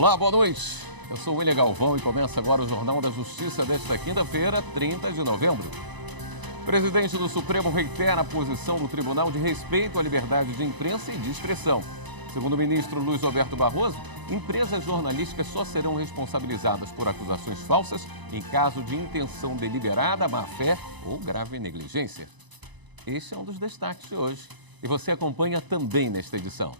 Olá, boa noite. Eu sou o William Galvão e começa agora o Jornal da Justiça desta quinta-feira, 30 de novembro. O presidente do Supremo reitera a posição do Tribunal de respeito à liberdade de imprensa e de expressão. Segundo o ministro Luiz Roberto Barroso, empresas jornalísticas só serão responsabilizadas por acusações falsas em caso de intenção deliberada, má-fé ou grave negligência. Este é um dos destaques de hoje e você acompanha também nesta edição.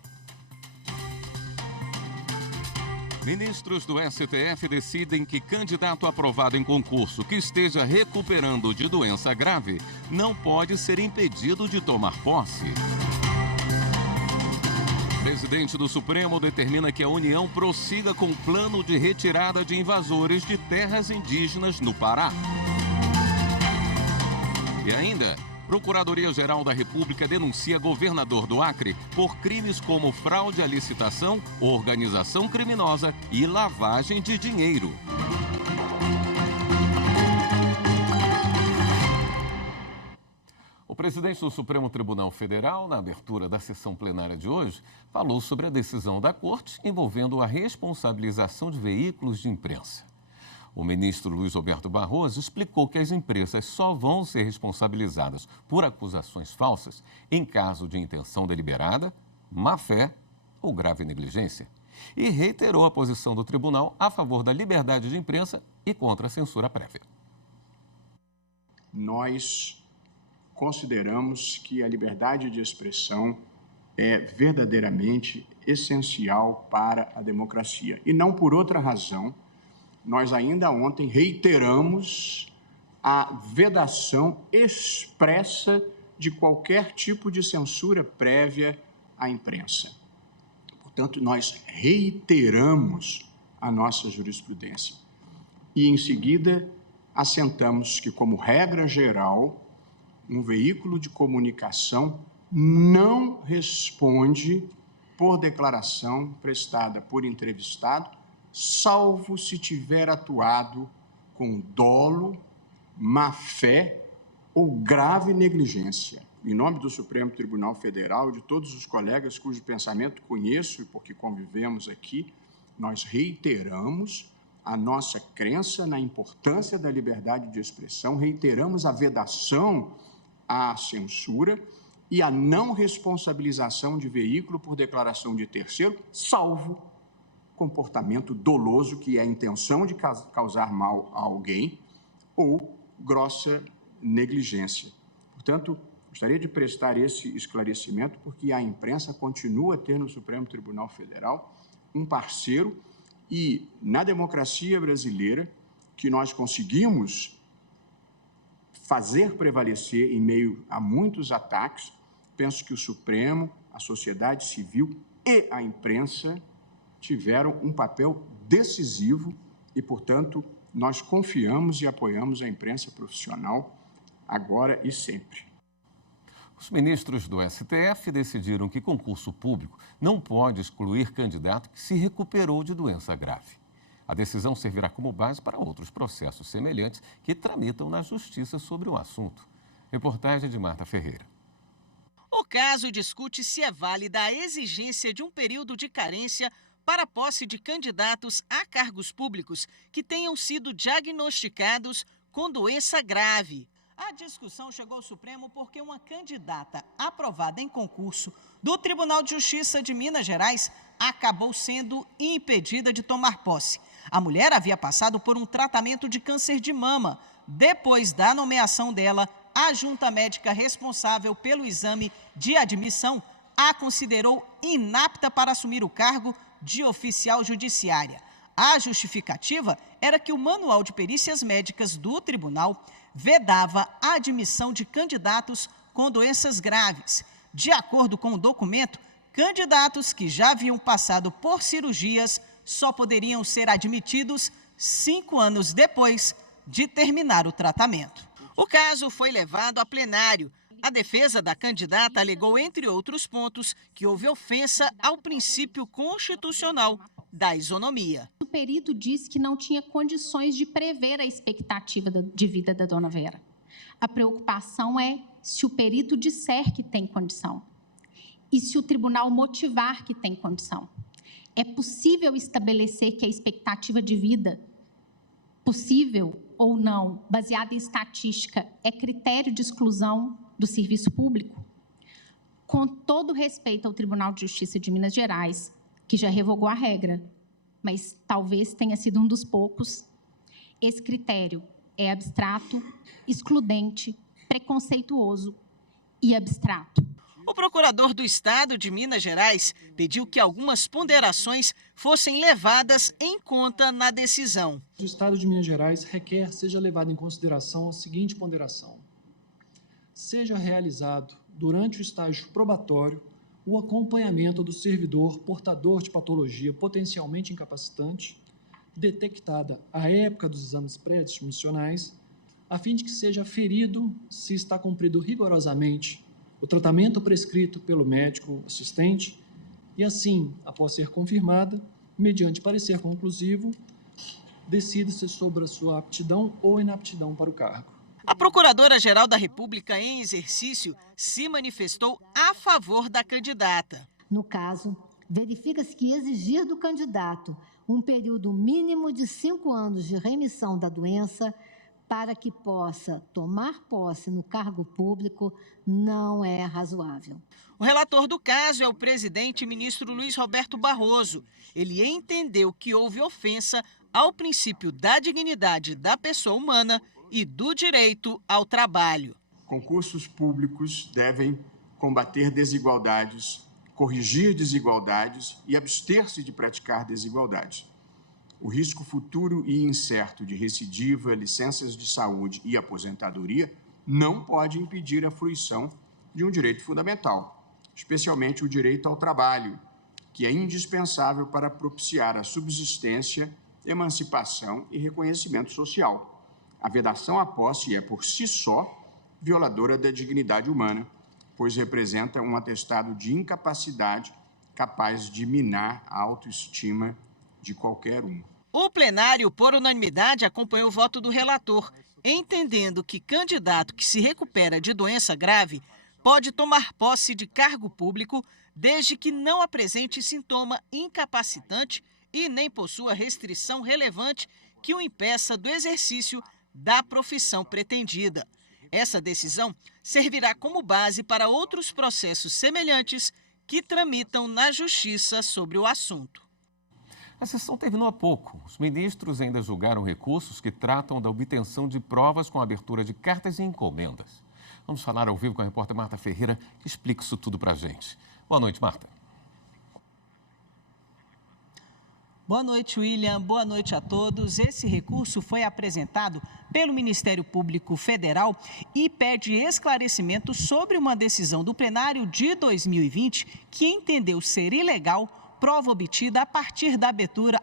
Ministros do STF decidem que candidato aprovado em concurso que esteja recuperando de doença grave não pode ser impedido de tomar posse. O presidente do Supremo determina que a União prossiga com o plano de retirada de invasores de terras indígenas no Pará. E ainda, Procuradoria-Geral da República denuncia governador do Acre por crimes como fraude à licitação, organização criminosa e lavagem de dinheiro. O presidente do Supremo Tribunal Federal, na abertura da sessão plenária de hoje, falou sobre a decisão da Corte envolvendo a responsabilização de veículos de imprensa. O ministro Luiz Roberto Barroso explicou que as empresas só vão ser responsabilizadas por acusações falsas em caso de intenção deliberada, má-fé ou grave negligência. E reiterou a posição do tribunal a favor da liberdade de imprensa e contra a censura prévia. Nós consideramos que a liberdade de expressão é verdadeiramente essencial para a democracia. E não por outra razão, nós ainda ontem reiteramos a vedação expressa de qualquer tipo de censura prévia à imprensa. Portanto, nós reiteramos a nossa jurisprudência. E, em seguida, assentamos que, como regra geral, um veículo de comunicação não responde por declaração prestada por entrevistado, salvo se tiver atuado com dolo, má-fé ou grave negligência. Em nome do Supremo Tribunal Federal e de todos os colegas cujo pensamento conheço e porque convivemos aqui, nós reiteramos a nossa crença na importância da liberdade de expressão, reiteramos a vedação à censura e a não responsabilização de veículo por declaração de terceiro, salvo comportamento doloso, que é a intenção de causar mal a alguém, ou grossa negligência. Portanto, gostaria de prestar esse esclarecimento, porque a imprensa continua a ter no Supremo Tribunal Federal um parceiro e, na democracia brasileira, que nós conseguimos fazer prevalecer em meio a muitos ataques, penso que o Supremo, a sociedade civil e a imprensa tiveram um papel decisivo e, portanto, nós confiamos e apoiamos a imprensa profissional agora e sempre. Os ministros do STF decidiram que concurso público não pode excluir candidato que se recuperou de doença grave. A decisão servirá como base para outros processos semelhantes que tramitam na Justiça sobre o assunto. Reportagem de Marta Ferreira. O caso discute se é válida a exigência de um período de carência para a posse de candidatos a cargos públicos que tenham sido diagnosticados com doença grave. A discussão chegou ao Supremo porque uma candidata aprovada em concurso do Tribunal de Justiça de Minas Gerais acabou sendo impedida de tomar posse. A mulher havia passado por um tratamento de câncer de mama. Depois da nomeação dela, a junta médica responsável pelo exame de admissão a considerou inapta para assumir o cargo de oficial judiciária. A justificativa era que o Manual de Perícias Médicas do Tribunal vedava a admissão de candidatos com doenças graves. De acordo com o documento, candidatos que já haviam passado por cirurgias só poderiam ser admitidos 5 anos depois de terminar o tratamento. O caso foi levado a plenário. A defesa da candidata alegou, entre outros pontos, que houve ofensa ao princípio constitucional da isonomia. O perito disse que não tinha condições de prever a expectativa de vida da dona Vera. A preocupação é se o perito disser que tem condição e se o tribunal motivar que tem condição. É possível estabelecer que a expectativa de vida, possível ou não, baseada em estatística, é critério de exclusão do serviço público? Com todo respeito ao Tribunal de Justiça de Minas Gerais, que já revogou a regra, mas talvez tenha sido um dos poucos, esse critério é abstrato, excludente, preconceituoso e abstrato. O procurador do Estado de Minas Gerais pediu que algumas ponderações fossem levadas em conta na decisão. O Estado de Minas Gerais requer seja levado em consideração a seguinte ponderação: seja realizado, durante o estágio probatório, o acompanhamento do servidor portador de patologia potencialmente incapacitante, detectada à época dos exames pré-admissionais, a fim de que seja aferido se está cumprido rigorosamente o tratamento prescrito pelo médico assistente e, assim, após ser confirmada, mediante parecer conclusivo, decide-se sobre a sua aptidão ou inaptidão para o cargo. A Procuradora-Geral da República em exercício se manifestou a favor da candidata. No caso, verifica-se que exigir do candidato um período mínimo de 5 anos de remissão da doença para que possa tomar posse no cargo público não é razoável. O relator do caso é o presidente e ministro Luiz Roberto Barroso. Ele entendeu que houve ofensa ao princípio da dignidade da pessoa humana e do direito ao trabalho. Concursos públicos devem combater desigualdades, corrigir desigualdades e abster-se de praticar desigualdades. O risco futuro e incerto de recidiva, licenças de saúde e aposentadoria não pode impedir a fruição de um direito fundamental, especialmente o direito ao trabalho, que é indispensável para propiciar a subsistência, emancipação e reconhecimento social. A vedação à posse é, por si só, violadora da dignidade humana, pois representa um atestado de incapacidade capaz de minar a autoestima de qualquer um. O plenário, por unanimidade, acompanhou o voto do relator, entendendo que candidato que se recupera de doença grave pode tomar posse de cargo público desde que não apresente sintoma incapacitante e nem possua restrição relevante que o impeça do exercício da profissão pretendida. Essa decisão servirá como base para outros processos semelhantes que tramitam na Justiça sobre o assunto. A sessão terminou há pouco. Os ministros ainda julgaram recursos que tratam da obtenção de provas com a abertura de cartas e encomendas. Vamos falar ao vivo com a repórter Marta Ferreira, que explica isso tudo para a gente. Boa noite, Marta. Boa noite, William. Boa noite a todos. Esse recurso foi apresentado pelo Ministério Público Federal e pede esclarecimento sobre uma decisão do plenário de 2020 que entendeu ser ilegal prova obtida a partir da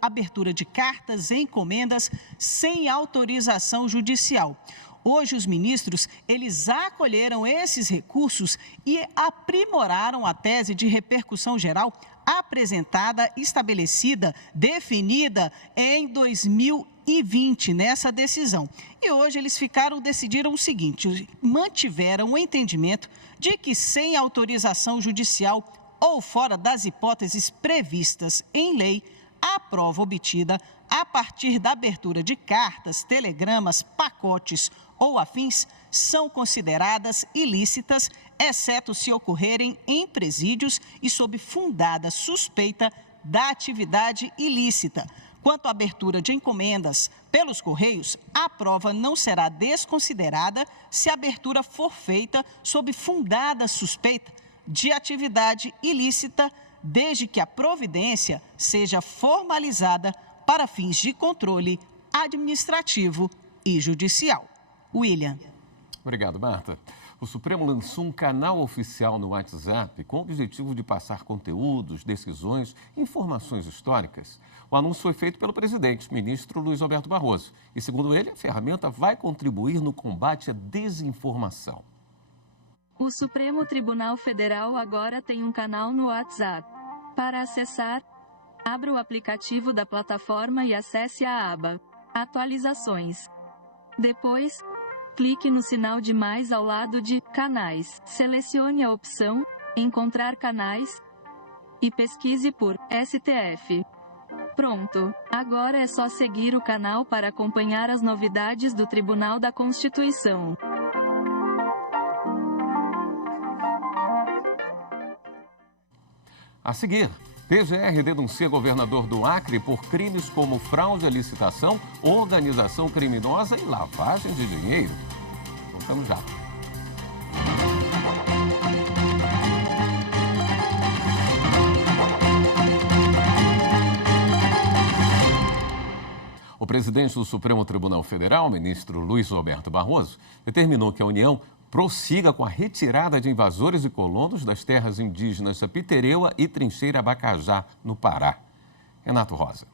abertura de cartas e encomendas sem autorização judicial. Hoje, os ministros, eles acolheram esses recursos e aprimoraram a tese de repercussão geral apresentada, estabelecida, definida em 2020 nessa decisão. E hoje eles decidiram o seguinte: mantiveram o entendimento de que sem autorização judicial ou fora das hipóteses previstas em lei, a prova obtida a partir da abertura de cartas, telegramas, pacotes ou afins são consideradas ilícitas, exceto se ocorrerem em presídios e sob fundada suspeita da atividade ilícita. Quanto à abertura de encomendas pelos Correios, a prova não será desconsiderada se a abertura for feita sob fundada suspeita de atividade ilícita, desde que a providência seja formalizada para fins de controle administrativo e judicial. William. Obrigado, Marta. O Supremo lançou um canal oficial no WhatsApp com o objetivo de passar conteúdos, decisões, informações históricas. O anúncio foi feito pelo presidente, ministro Luiz Roberto Barroso. E, segundo ele, a ferramenta vai contribuir no combate à desinformação. O Supremo Tribunal Federal agora tem um canal no WhatsApp. Para acessar, abra o aplicativo da plataforma e acesse a aba Atualizações. Depois, clique no sinal de mais ao lado de Canais. Selecione a opção Encontrar canais e pesquise por STF. Pronto, agora é só seguir o canal para acompanhar as novidades do Tribunal da Constituição. A seguir, PGR denuncia governador do Acre por crimes como fraude à licitação, organização criminosa e lavagem de dinheiro. Voltamos já. O presidente do Supremo Tribunal Federal, ministro Luiz Roberto Barroso, determinou que a União prossiga com a retirada de invasores e colonos das terras indígenas Pitereua e Trincheira Bacajá, no Pará. Renato Rosa.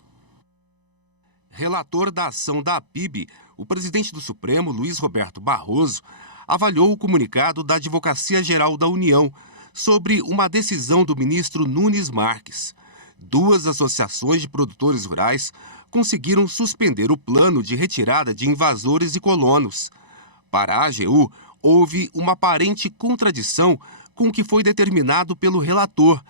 Relator da ação da APIB, o presidente do Supremo, Luiz Roberto Barroso, avaliou o comunicado da Advocacia Geral da União sobre uma decisão do ministro Nunes Marques. Duas associações de produtores rurais conseguiram suspender o plano de retirada de invasores e colonos. Para a AGU, houve uma aparente contradição com o que foi determinado pelo relator,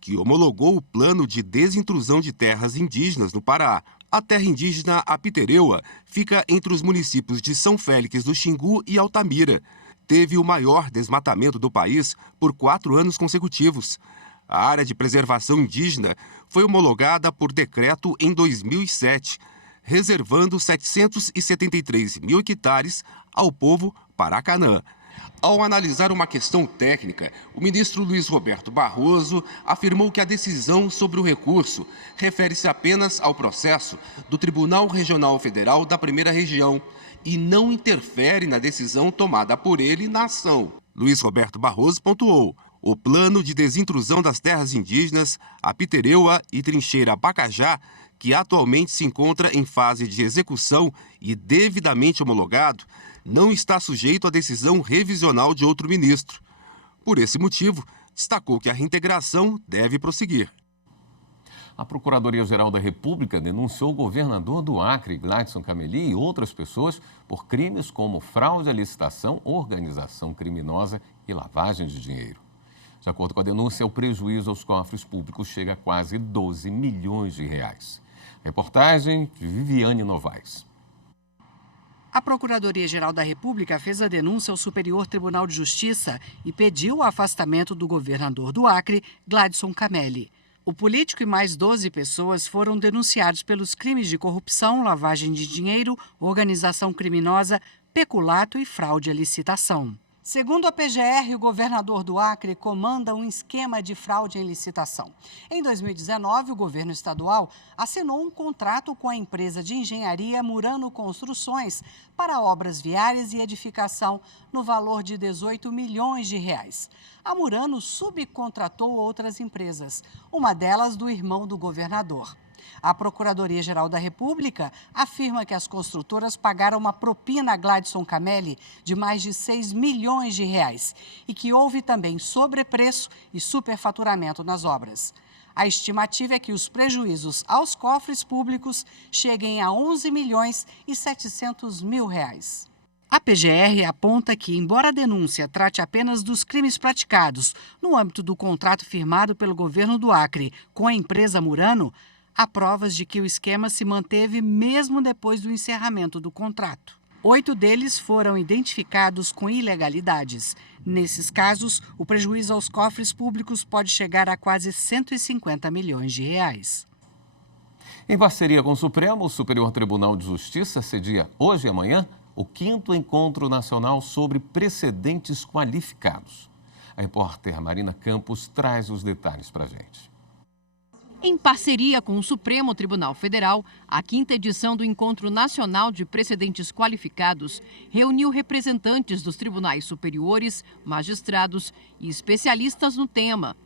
que homologou o plano de desintrusão de terras indígenas no Pará. A terra indígena Apitereua fica entre os municípios de São Félix do Xingu e Altamira. Teve o maior desmatamento do país por 4 anos consecutivos. A área de preservação indígena foi homologada por decreto em 2007, reservando 773 mil hectares ao povo Paracanã. Ao analisar uma questão técnica, o ministro Luiz Roberto Barroso afirmou que a decisão sobre o recurso refere-se apenas ao processo do Tribunal Regional Federal da Primeira Região e não interfere na decisão tomada por ele na ação. Luiz Roberto Barroso pontuou: o plano de desintrusão das terras indígenas Apitereua e Trincheira Bacajá, que atualmente se encontra em fase de execução e devidamente homologado, não está sujeito à decisão revisional de outro ministro. Por esse motivo, destacou que a reintegração deve prosseguir. A Procuradoria-Geral da República denunciou o governador do Acre, Gladson Cameli, e outras pessoas por crimes como fraude à licitação, organização criminosa e lavagem de dinheiro. De acordo com a denúncia, o prejuízo aos cofres públicos chega a quase 12 milhões de reais. Reportagem de Viviane Novaes. A Procuradoria-Geral da República fez a denúncia ao Superior Tribunal de Justiça e pediu o afastamento do governador do Acre, Gladson Cameli. O político e mais 12 pessoas foram denunciados pelos crimes de corrupção, lavagem de dinheiro, organização criminosa, peculato e fraude à licitação. Segundo a PGR, o governador do Acre comanda um esquema de fraude em licitação. Em 2019, o governo estadual assinou um contrato com a empresa de engenharia Murano Construções para obras viárias e edificação no valor de 18 milhões de reais. A Murano subcontratou outras empresas, uma delas do irmão do governador. A Procuradoria-Geral da República afirma que as construtoras pagaram uma propina a Gladson Cameli de mais de 6 milhões de reais e que houve também sobrepreço e superfaturamento nas obras. A estimativa é que os prejuízos aos cofres públicos cheguem a 11 milhões e 700 mil reais. A PGR aponta que, embora a denúncia trate apenas dos crimes praticados no âmbito do contrato firmado pelo governo do Acre com a empresa Murano, há provas de que o esquema se manteve mesmo depois do encerramento do contrato. 8 deles foram identificados com ilegalidades. Nesses casos, o prejuízo aos cofres públicos pode chegar a quase 150 milhões de reais. Em parceria com o Supremo, o Superior Tribunal de Justiça cedia hoje e amanhã o 5º Encontro Nacional sobre Precedentes Qualificados. A repórter Marina Campos traz os detalhes para a gente. Em parceria com o Supremo Tribunal Federal, a 5ª edição do Encontro Nacional de Precedentes Qualificados reuniu representantes dos tribunais superiores, magistrados e especialistas no tema.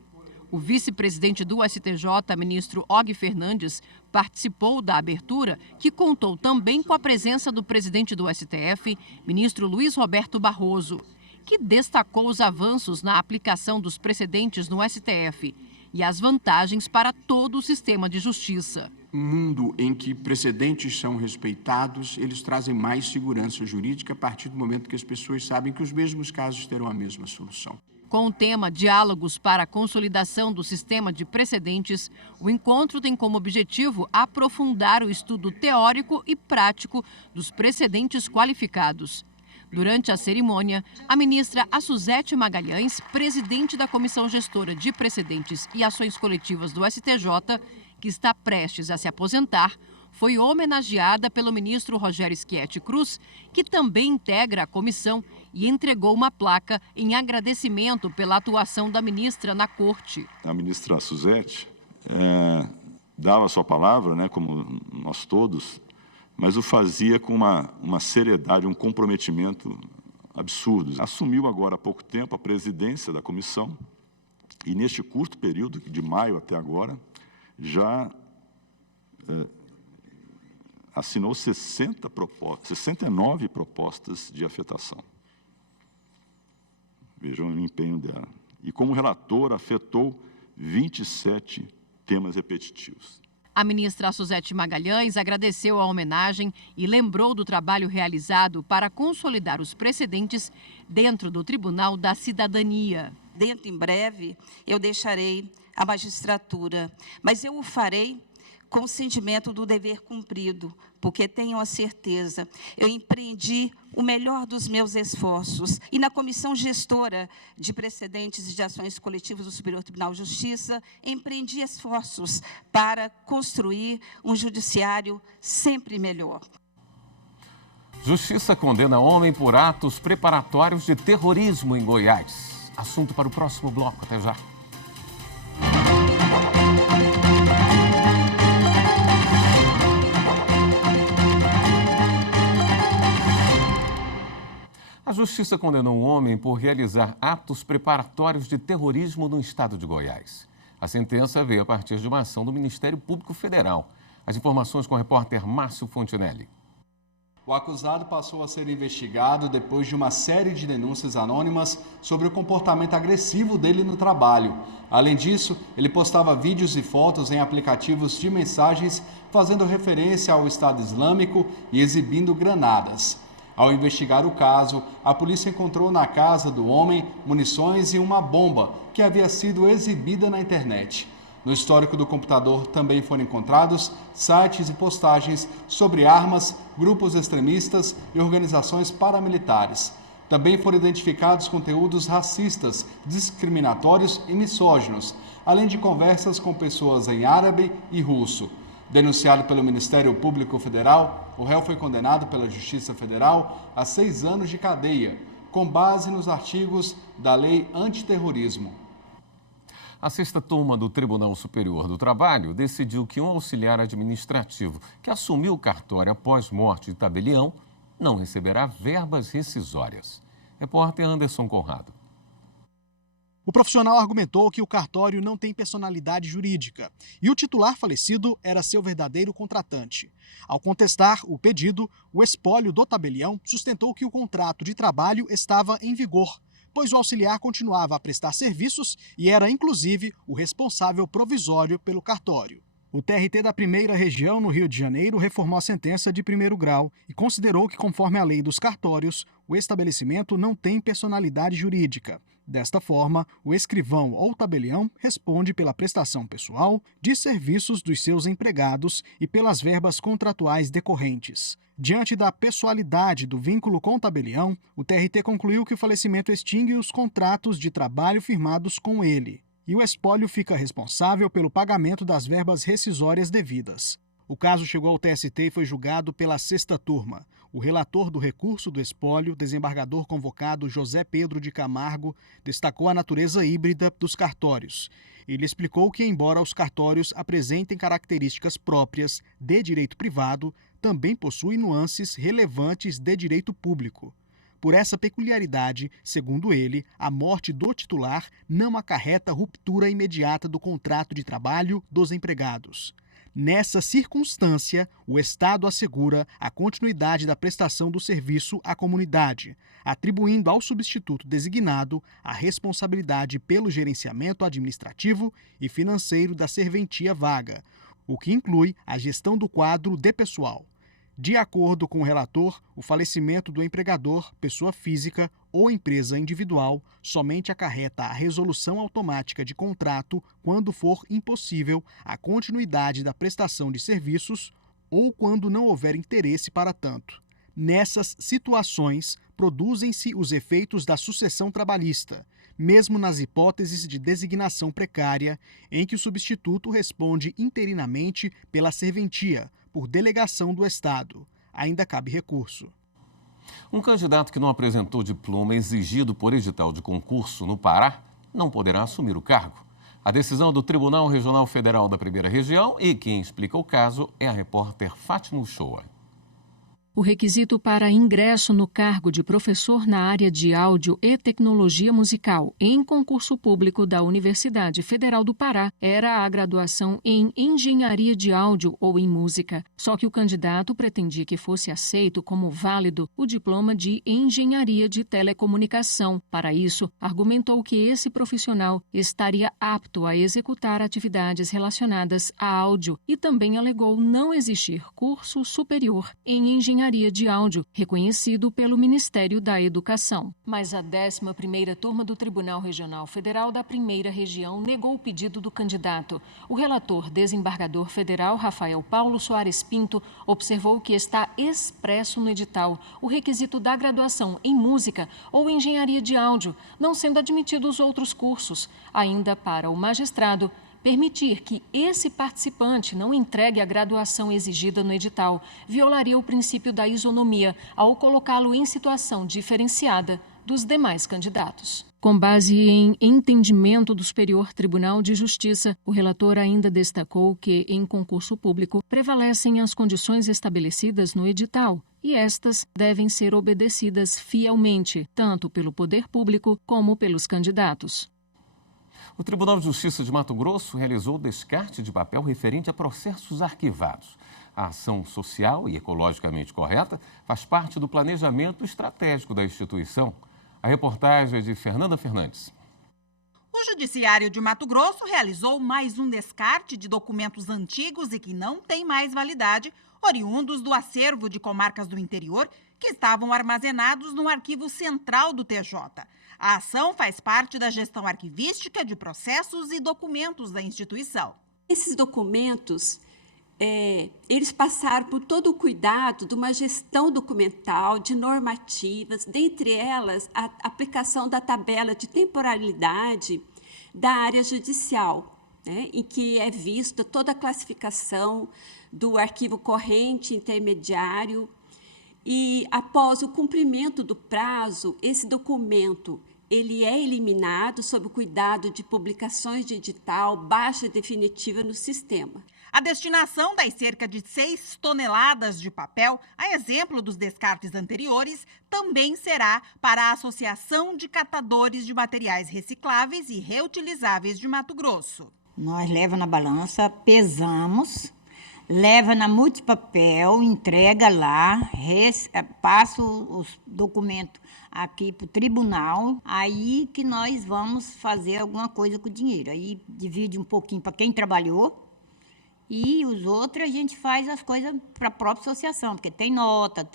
O vice-presidente do STJ, ministro Og Fernandes, participou da abertura, que contou também com a presença do presidente do STF, ministro Luiz Roberto Barroso, que destacou os avanços na aplicação dos precedentes no STF e as vantagens para todo o sistema de justiça. Um mundo em que precedentes são respeitados, eles trazem mais segurança jurídica a partir do momento que as pessoas sabem que os mesmos casos terão a mesma solução. Com o tema Diálogos para a Consolidação do Sistema de Precedentes, o encontro tem como objetivo aprofundar o estudo teórico e prático dos precedentes qualificados. Durante a cerimônia, a ministra Suzete Magalhães, presidente da Comissão Gestora de Precedentes e Ações Coletivas do STJ, que está prestes a se aposentar, foi homenageada pelo ministro Rogério Schietti Cruz, que também integra a comissão, e entregou uma placa em agradecimento pela atuação da ministra na corte. A ministra Suzete dava a sua palavra, né, como nós todos, mas o fazia com uma seriedade, um comprometimento absurdo. Assumiu agora há pouco tempo a presidência da comissão e, neste curto período, de maio até agora, já assinou 69 propostas de afetação. Vejam o empenho dela. E, como relator, afetou 27 temas repetitivos. A ministra Suzete Magalhães agradeceu a homenagem e lembrou do trabalho realizado para consolidar os precedentes dentro do Tribunal da Cidadania. Dentro em breve, eu deixarei a magistratura, mas eu o farei com o sentimento do dever cumprido, porque tenham a certeza, eu empreendi o melhor dos meus esforços e na Comissão Gestora de Precedentes e de Ações Coletivas do Superior Tribunal de Justiça, empreendi esforços para construir um judiciário sempre melhor. Justiça condena homem por atos preparatórios de terrorismo em Goiás. Assunto para o próximo bloco. Até já. A Justiça condenou um homem por realizar atos preparatórios de terrorismo no estado de Goiás. A sentença veio a partir de uma ação do Ministério Público Federal. As informações com o repórter Márcio Fontinelli. O acusado passou a ser investigado depois de uma série de denúncias anônimas sobre o comportamento agressivo dele no trabalho. Além disso, ele postava vídeos e fotos em aplicativos de mensagens fazendo referência ao Estado Islâmico e exibindo granadas. Ao investigar o caso, a polícia encontrou na casa do homem munições e uma bomba que havia sido exibida na internet. No histórico do computador também foram encontrados sites e postagens sobre armas, grupos extremistas e organizações paramilitares. Também foram identificados conteúdos racistas, discriminatórios e misóginos, além de conversas com pessoas em árabe e russo. Denunciado pelo Ministério Público Federal, o réu foi condenado pela Justiça Federal a 6 anos de cadeia, com base nos artigos da Lei Antiterrorismo. A sexta turma do Tribunal Superior do Trabalho decidiu que um auxiliar administrativo que assumiu o cartório após morte de tabelião não receberá verbas rescisórias. Repórter Anderson Conrado. O profissional argumentou que o cartório não tem personalidade jurídica e o titular falecido era seu verdadeiro contratante. Ao contestar o pedido, o espólio do tabelião sustentou que o contrato de trabalho estava em vigor, pois o auxiliar continuava a prestar serviços e era, inclusive, o responsável provisório pelo cartório. O TRT da Primeira Região, no Rio de Janeiro, reformou a sentença de primeiro grau e considerou que, conforme a lei dos cartórios, o estabelecimento não tem personalidade jurídica. Desta forma, o escrivão ou tabelião responde pela prestação pessoal de serviços dos seus empregados e pelas verbas contratuais decorrentes. Diante da pessoalidade do vínculo com o tabelião, o TRT concluiu que o falecimento extingue os contratos de trabalho firmados com ele, e o espólio fica responsável pelo pagamento das verbas rescisórias devidas. O caso chegou ao TST e foi julgado pela sexta turma. O relator do recurso do espólio, desembargador convocado José Pedro de Camargo, destacou a natureza híbrida dos cartórios. Ele explicou que, embora os cartórios apresentem características próprias de direito privado, também possuem nuances relevantes de direito público. Por essa peculiaridade, segundo ele, a morte do titular não acarreta ruptura imediata do contrato de trabalho dos empregados. Nessa circunstância, o Estado assegura a continuidade da prestação do serviço à comunidade, atribuindo ao substituto designado a responsabilidade pelo gerenciamento administrativo e financeiro da serventia vaga, o que inclui a gestão do quadro de pessoal. De acordo com o relator, o falecimento do empregador, pessoa física ou empresa individual, somente acarreta a resolução automática de contrato quando for impossível a continuidade da prestação de serviços ou quando não houver interesse para tanto. Nessas situações, produzem-se os efeitos da sucessão trabalhista, mesmo nas hipóteses de designação precária, em que o substituto responde interinamente pela serventia, por delegação do Estado. Ainda cabe recurso. Um candidato que não apresentou diploma exigido por edital de concurso no Pará não poderá assumir o cargo. A decisão do Tribunal Regional Federal da Primeira Região e quem explica o caso é a repórter Fátima Uchoa. O requisito para ingresso no cargo de professor na área de áudio e tecnologia musical em concurso público da Universidade Federal do Pará era a graduação em engenharia de áudio ou em música. Só que o candidato pretendia que fosse aceito como válido o diploma de engenharia de telecomunicação. Para isso, argumentou que esse profissional estaria apto a executar atividades relacionadas a áudio e também alegou não existir curso superior em engenharia de áudio, reconhecido pelo Ministério da Educação. Mas a 11ª turma do Tribunal Regional Federal da Primeira Região negou o pedido do candidato. O relator, desembargador federal Rafael Paulo Soares Pinto, observou que está expresso no edital o requisito da graduação em música ou engenharia de áudio, não sendo admitidos outros cursos. Ainda para o magistrado, permitir que esse participante não entregue a graduação exigida no edital violaria o princípio da isonomia ao colocá-lo em situação diferenciada dos demais candidatos. Com base em entendimento do Superior Tribunal de Justiça, o relator ainda destacou que, em concurso público, prevalecem as condições estabelecidas no edital e estas devem ser obedecidas fielmente, tanto pelo poder público como pelos candidatos. O Tribunal de Justiça de Mato Grosso realizou descarte de papel referente a processos arquivados. A ação social e ecologicamente correta faz parte do planejamento estratégico da instituição. A reportagem é de Fernanda Fernandes. O Judiciário de Mato Grosso realizou mais um descarte de documentos antigos e que não têm mais validade, oriundos do acervo de comarcas do interior, que estavam armazenados no arquivo central do TJ. A ação faz parte da gestão arquivística de processos e documentos da instituição. Esses documentos, eles passaram por todo o cuidado de uma gestão documental, de normativas, dentre elas a aplicação da tabela de temporalidade da área judicial, né, em que é vista toda a classificação do arquivo corrente, intermediário. E, após o cumprimento do prazo, esse documento ele é eliminado sob o cuidado de publicações de edital, baixa definitiva no sistema. A destinação das cerca de 6 toneladas de papel, a exemplo dos descartes anteriores, também será para a Associação de Catadores de Materiais Recicláveis e Reutilizáveis de Mato Grosso. Nós levamos na balança, pesamos, leva na multipapel, entrega lá, passa os documentos aqui para o tribunal, aí que nós vamos fazer alguma coisa com o dinheiro. Aí divide um pouquinho para quem trabalhou e os outros a gente faz as coisas para a própria associação, porque tem nota,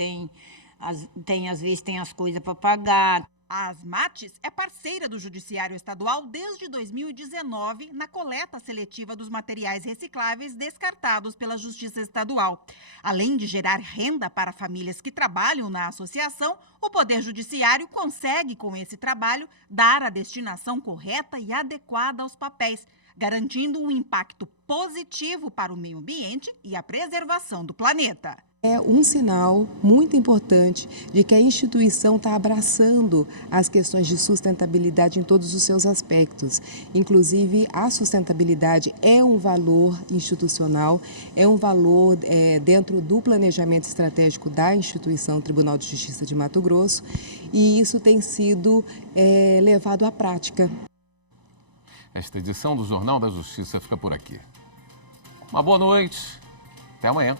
às vezes tem as coisas para pagar. A Asmates é parceira do Judiciário Estadual desde 2019 na coleta seletiva dos materiais recicláveis descartados pela Justiça Estadual. Além de gerar renda para famílias que trabalham na associação, o Poder Judiciário consegue, com esse trabalho, dar a destinação correta e adequada aos papéis, garantindo um impacto positivo para o meio ambiente e a preservação do planeta. É um sinal muito importante de que a instituição está abraçando as questões de sustentabilidade em todos os seus aspectos. Inclusive, a sustentabilidade é um valor institucional, é um valor dentro do planejamento estratégico da instituição Tribunal de Justiça de Mato Grosso, e isso tem sido levado à prática. Esta edição do Jornal da Justiça fica por aqui. Uma boa noite, até amanhã.